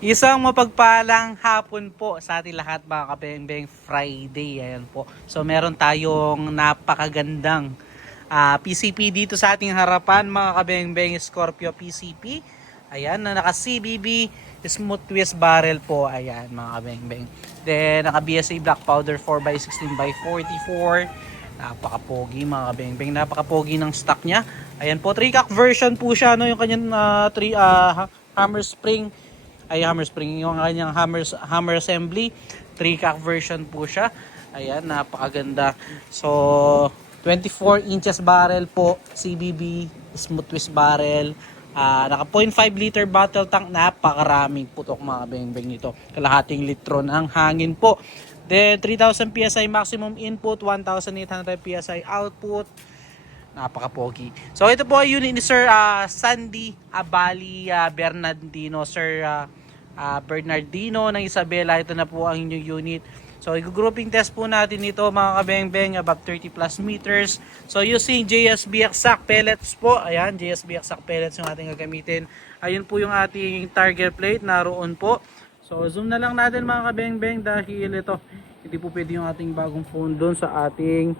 Isang mapagpalang hapon po sa ating lahat mga kabeng-beng, Friday. Ayan po. So meron tayong napakagandang PCP dito sa ating harapan mga kabeng-beng, Scorpio PCP. Ayan, na naka CBB smooth twist barrel po. Ayan mga kabeng-beng. Then naka BSA black powder 4x16x44. Napaka-pogi mga kabeng-beng. Napaka-pogi ng stock niya. Ayan po, 3-cock version po siya, no? Yung kanyang hammer spring. Ay, hammer spring, yung kanyang hammer assembly, 3-cock version po siya. Ayan, napakaganda. So 24 inches barrel po, CBB smooth twist barrel. Naka 0.5 liter bottle tank, napakaraming putok mga beng-beng nito. Kalahating litro ng hangin po. Then 3000 PSI maximum input, 1800 PSI output. Napaka-pogi. So ito po ay unit ni Sir Sandy Abali Bernardino. Sir Bernardino ng Isabela. Ito na po ang inyong unit. So i-grouping test po natin ito mga kabeng-beng, above 30 plus meters. So using JSB Exact pellets po. Ayan, JSB Exact pellets yung ating gagamitin. Ayun po yung ating target plate, naroon po. So zoom na lang natin mga kabeng-beng dahil ito, hindi po pwede yung ating bagong phone doon sa ating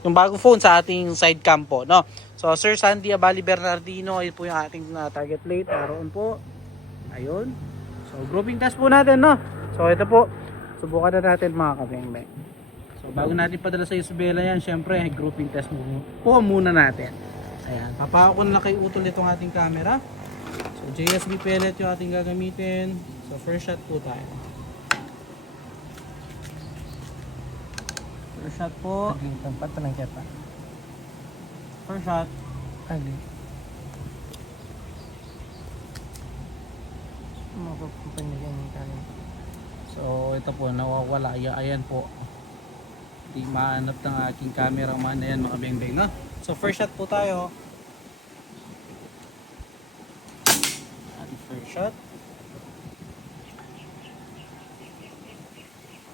yung bagong phone sa ating side cam po, no? So Sir Sandy Abali Bernardino, ayun po yung ating target plate, naroon po. Ayun. So grouping test po natin, no? So ito po, subukan na natin mga kabeng-beng. So bago natin padala sa Isabela yan, syempre grouping test po muna natin. Ayan, papako ko na kay utol itong ating camera. So JSB pellet yung ating gagamitin. So first shot po tayo. First shot po. Tempat tenang kita. First shot. Agi. Mapapanyagan yung kanin. So ito po, nawawala. Ayan po. Hindi mahanap ng aking cameraman. Ayan mga beng-beng, no? So first shot po tayo. Ating first shot.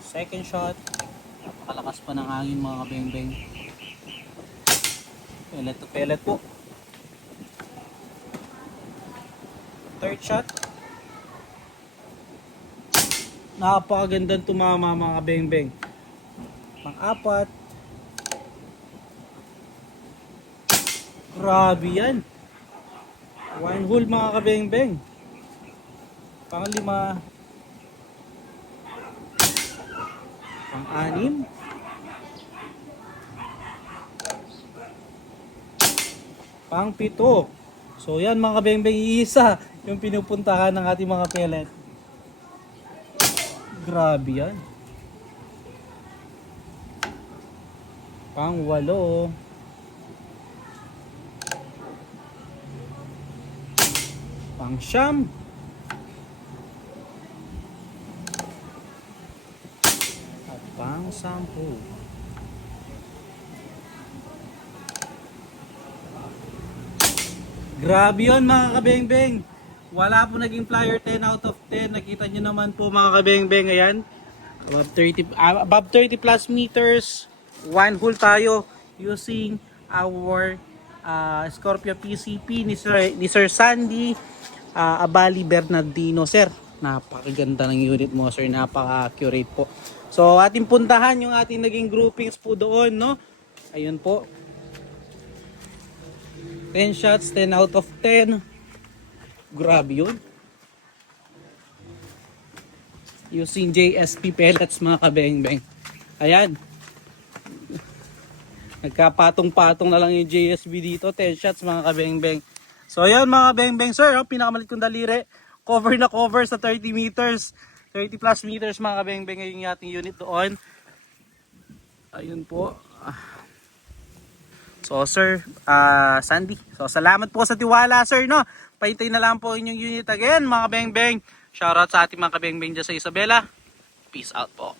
Second shot. Napakalakas pa ng hangin mga kabeng-beng. Pellet to pellet po. Third shot. Napakagandang tumama mga kabeng-beng. Pang-apat. Grabe yan. One hole mga kabeng-beng. Pang-lima. Pang-anim. Pang-pito. So yan mga kabeng-beng, isa yung pinupuntahan ng ating mga pellet. Grabe yan. Pang-walo. Pang-siyam. At pang-sampu. Grabe yun mga kabeng-beng. Wala po naging flyer 10 out of 10. Nakita nyo naman po mga kabeng-beng. Ayan. Above 30 plus meters. One hole tayo using our Scorpio PCP ni Sir Sandy Abali Bernardino. Sir, napakaganda ng unit mo sir. Napaka-accurate po. So ating puntahan yung ating naging groupings po doon, no? Ayun po. 10 shots, 10 out of 10. Grabe yun. Using JSP pellets mga kabeng-beng. Ayan. Nagkapatong-patong na lang yung JSB dito. 10 shots mga kabeng-beng. So ayan mga kabeng-beng sir. Oh, pinakamalit kong daliri. Cover na cover sa 30 meters. 30 plus meters mga kabeng-beng yung ating unit doon. Ayun po. So Sir Sandy, so salamat po sa tiwala sir, no? Paintay na lang po inyong unit again mga kabeng-beng. Shoutout sa ating mga kabeng-beng dyan sa Isabela. Peace out po.